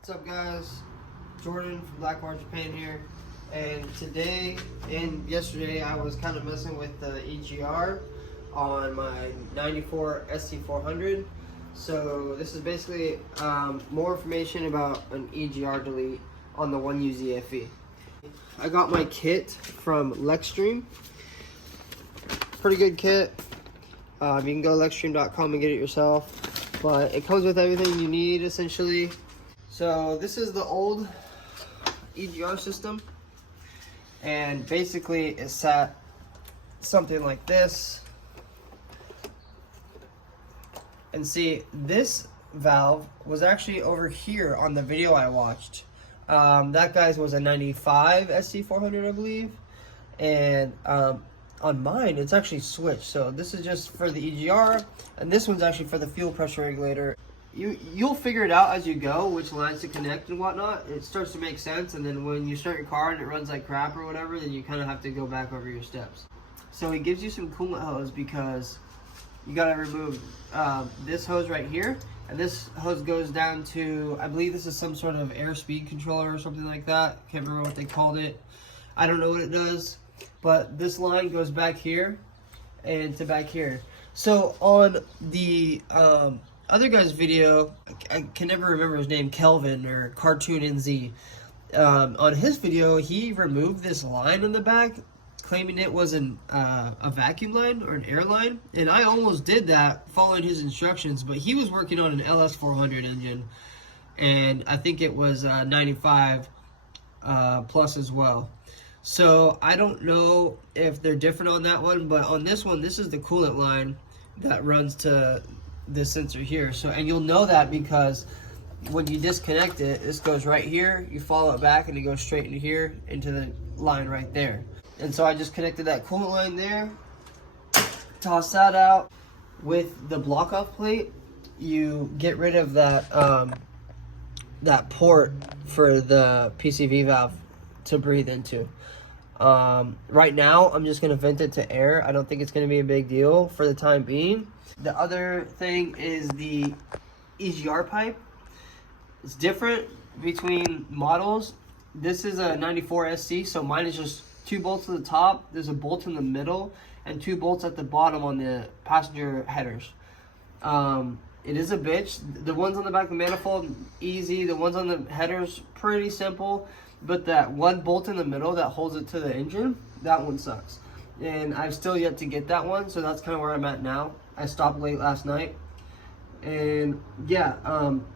What's up, guys? Jordan from Blackwater Japan here, and today and yesterday I was kind of messing with the EGR on my 94 SC400. So this is basically more information about an EGR delete on the 1UZ FE. I got my kit from Lextreme. Pretty good kit. You can go lextreme.com and get it yourself, but it comes with everything you need essentially. So this is the old EGR system, and basically it's sat something like this. And see, this valve was actually over here on the video I watched. That guy's was a 95 SC400, I believe, and on mine it's actually switched. So this is just for the EGR, and this one's actually for the fuel pressure regulator. You'll figure it out as you go, which lines to connect and whatnot. It starts to make sense, and then when you start your car and it runs like crap or whatever, then you kind of have to go back over your steps. So he gives you some coolant hose because you got to remove this hose right here, and this hose goes down to, I believe this is some sort of airspeed controller or something like that. Can't remember what they called it. I don't know what it does, but this line goes back here and to back here. So on the other guy's video, I can never remember his name, Kelvin or Cartoon NZ. On his video, he removed this line in the back, claiming it was a vacuum line or an air line, and I almost did that following his instructions, but he was working on an LS400 engine, and I think it was 95 plus as well. So I don't know if they're different on that one, but on this one, this is the coolant line that runs to this sensor here. So, and you'll know that because when you disconnect it, this goes right here, you follow it back and it goes straight into here, into the line right there. And so I just connected that coolant line there, toss that out. With the block off plate, you get rid of that that port for the PCV valve to breathe into. Right now I'm just going to vent it to air. I don't think it's going to be a big deal for the time being. The other thing is the EGR pipe. It's different between models. This is a 94 SC, so mine is just 2 bolts at the top, there's a bolt in the middle, and 2 bolts at the bottom on the passenger headers. It is a bitch. The ones on the back of the manifold, easy. The ones on the headers, pretty simple. But that one bolt in the middle that holds it to the engine, that one sucks. And I've still yet to get that one, so that's kind of where I'm at now. I stopped late last night. And yeah,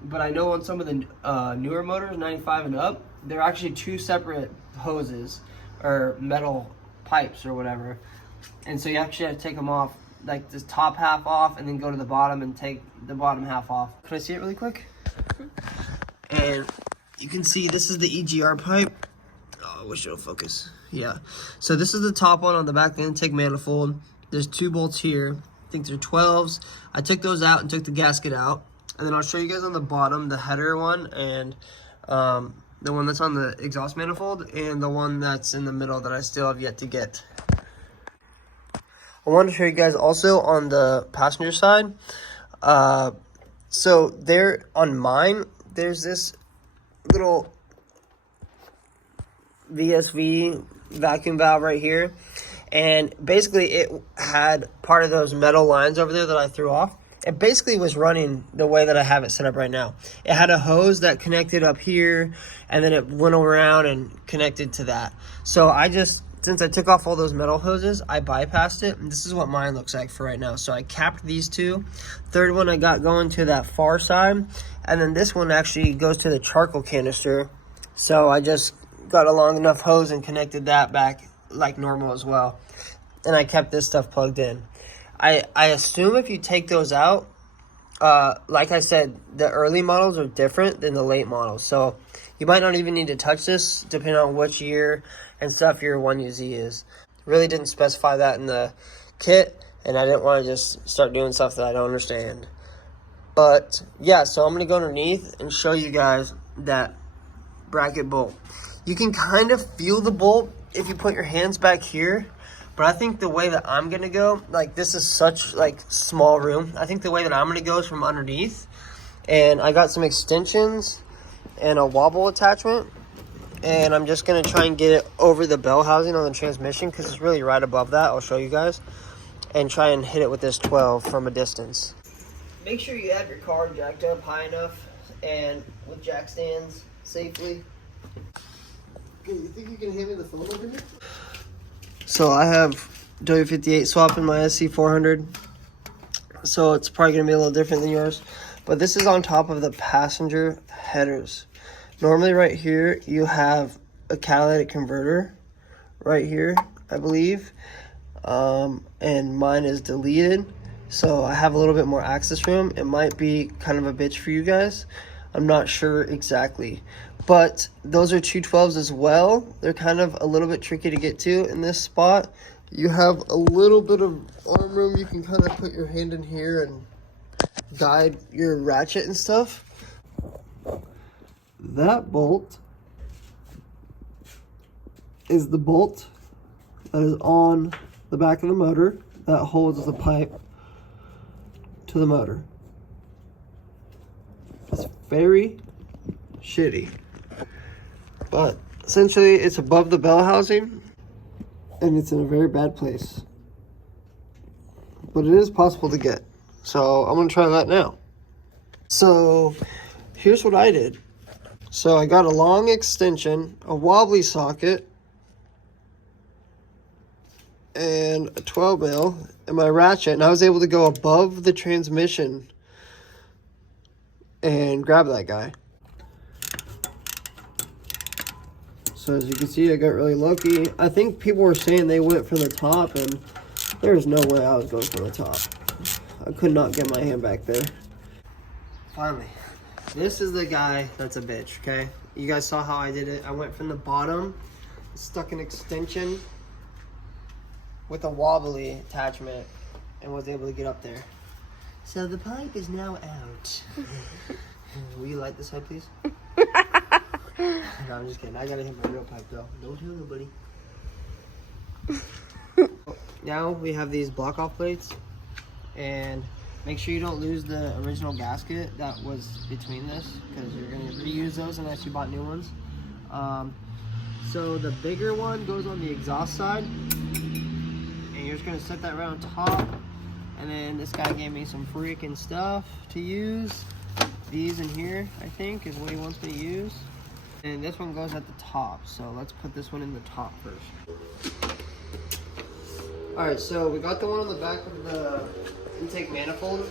but I know on some of the newer motors, 95 and up, they're actually 2 separate hoses or metal pipes or whatever. And so you actually have to take them off, like this top half off, and then go to the bottom and take the bottom half off. Can I see it really quick? And you can see this is the EGR pipe. Oh, I wish it'll focus. Yeah. So this is the top one on the back of the intake manifold. There's 2 bolts here. I think they're 12s. I took those out and took the gasket out. And then I'll show you guys on the bottom, the header one, and the one that's on the exhaust manifold, and the one that's in the middle that I still have yet to get. I want to show you guys also on the passenger side. So there on mine, there's this little VSV vacuum valve right here, and basically it had part of those metal lines over there that I threw off. It basically was running the way that I have it set up right now. It had a hose that connected up here, and then it went around and connected to that. So I just, since I took off all those metal hoses, I bypassed it, and this is what mine looks like for right now. So I capped these 2. Third one I got going to that far side, and then this one actually goes to the charcoal canister. So I just got a long enough hose and connected that back like normal as well. And I kept this stuff plugged in. I assume if you take those out, like I said, the early models are different than the late models. So you might not even need to touch this depending on which year and stuff your 1UZ is. Really didn't specify that in the kit, and I didn't want to just start doing stuff that I don't understand. But yeah, so I'm going to go underneath and show you guys that bracket bolt. You can kind of feel the bolt if you put your hands back here, but I think the way that I'm gonna go, like this is such like small room, I think the way that I'm gonna go is from underneath, and I got some extensions and a wobble attachment. And I'm just going to try and get it over the bell housing on the transmission because it's really right above that. I'll show you guys. And try and hit it with this 12 from a distance. Make sure you have your car jacked up high enough and with jack stands safely. Okay, you think you can hand me the phone over here? So I have W58 swap in my SC400. So it's probably going to be a little different than yours. But this is on top of the passenger headers. Normally right here you have a catalytic converter right here, I believe. And mine is deleted, so I have a little bit more access room. It might be kind of a bitch for you guys. I'm not sure exactly, but those are 212s as well. They're kind of a little bit tricky to get to in this spot. You have a little bit of arm room. You can kind of put your hand in here and guide your ratchet and stuff. That bolt is the bolt that is on the back of the motor that holds the pipe to the motor. It's very shitty, but essentially it's above the bell housing and it's in a very bad place, but it is possible to get. So I'm gonna try that now. So here's what I did. So I got a long extension, a wobbly socket, and a 12 mil in my ratchet, and I was able to go above the transmission and grab that guy. So as you can see, I got really lucky. I think people were saying they went from the top, and there's no way I was going from the top. I could not get my hand back there. Finally, this is the guy that's a bitch, okay? You guys saw how I did it. I went from the bottom, stuck an extension with a wobbly attachment, and was able to get up there. So the pipe is now out. Will you light this up, please? No, I'm just kidding. I gotta hit my real pipe though. Don't tell nobody. Now we have these block off plates, and make sure you don't lose the original gasket that was between this, because you're gonna reuse those unless you bought new ones. So the bigger one goes on the exhaust side. You're just gonna set that right on top, and then this guy gave me some freaking stuff to use. These in here, I think, is what he wants me to use. And this one goes at the top, so let's put this one in the top first. Alright, so we got the one on the back of the intake manifold.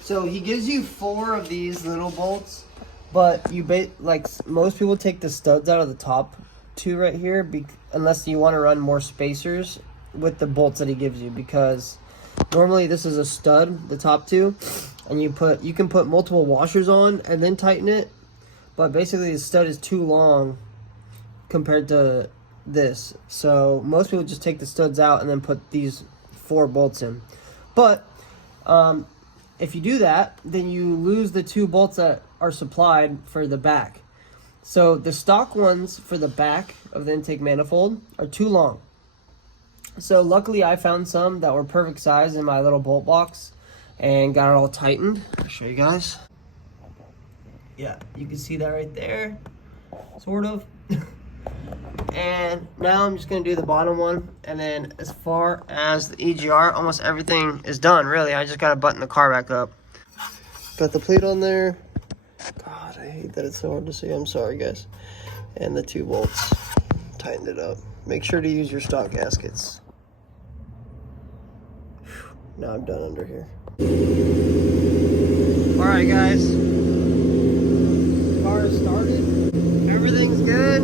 So he gives you 4 of these little bolts, but you like most people take the studs out of the top 2 right here, unless you want to run more spacers with the bolts that he gives you, because normally this is a stud, the top 2, and you can put multiple washers on and then tighten it, but basically the stud is too long compared to this, so most people just take the studs out and then put these 4 bolts in. But if you do that, then you lose the 2 bolts that are supplied for the back. So the stock ones for the back of the intake manifold are too long. So luckily I found some that were perfect size in my little bolt box and got it all tightened. I'll show you guys. Yeah, you can see that right there, sort of. And now I'm just gonna do the bottom one, and then as far as the EGR, almost everything is done, really. I just gotta button the car back up. Got the plate on there. God, I hate that it's so hard to see. I'm sorry, guys. And the 2 bolts. Tightened it up. Make sure to use your stock gaskets. Now I'm done under here. Alright guys, car is started. Everything's good.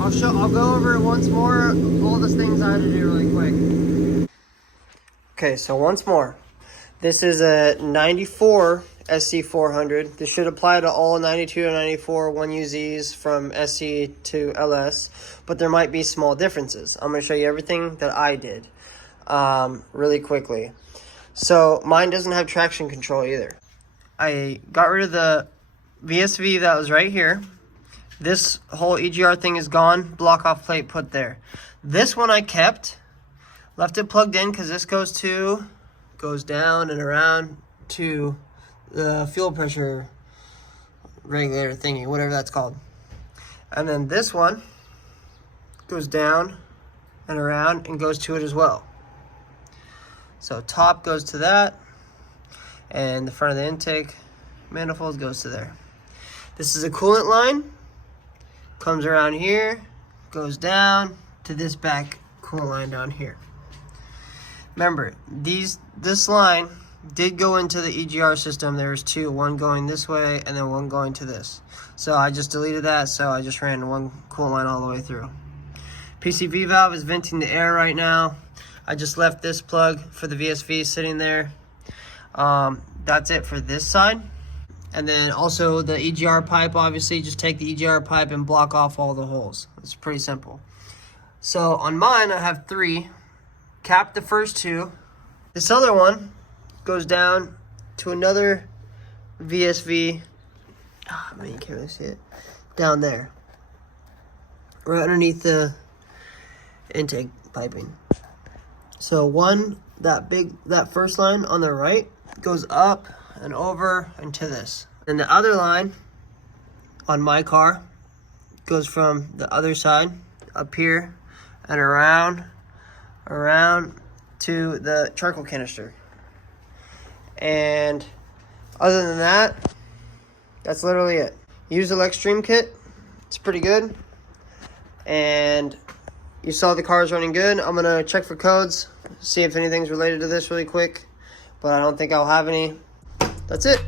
I'll go over it once more, all the things I had to do really quick. Okay, so once more. This is a 94 SC400. This should apply to all 92 and 94 1UZs from SC to LS, but there might be small differences. I'm going to show you everything that I did really quickly. So mine doesn't have traction control either. I got rid of the VSV that was right here. This whole EGR thing is gone. Block off plate put there. This one I kept. Left it plugged in because this goes down and around to the fuel pressure regulator thingy, whatever that's called. And then this one goes down and around and goes to it as well. So top goes to that, and the front of the intake manifold goes to there. This is a coolant line, comes around here, goes down to this back coolant line down here. Remember, this line did go into the EGR system. There's two, one going this way and then one going to this. So I just deleted that, so I just ran one coolant line all the way through. PCV valve is venting the air right now. I just left this plug for the VSV sitting there. That's it for this side. And then also the EGR pipe, obviously, just take the EGR pipe and block off all the holes. It's pretty simple. So on mine, I have 3. Cap the first 2. This other one goes down to another VSV. Ah, man, you can't really see it. Down there. Right underneath the intake piping. So that first line on the right goes up and over and to this. And the other line on my car goes from the other side up here and around to the charcoal canister. And other than that, that's literally it. Use the Lextreme kit. It's pretty good. And you saw the car's running good. I'm gonna check for codes, see if anything's related to this really quick, but I don't think I'll have any. That's it.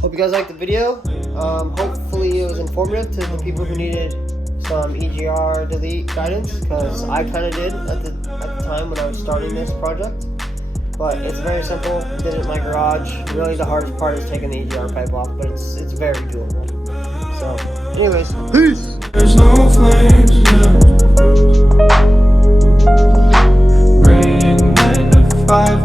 Hope you guys liked the video. Hopefully it was informative to the people who needed some Egr Delete guidance, because I kind of did at the time when I was starting this project. But it's very simple. Did it in my garage. Really, the hardest part is taking the EGR pipe off, but it's very doable. So, anyways, peace. There's no flames left. Rain 9 to 5.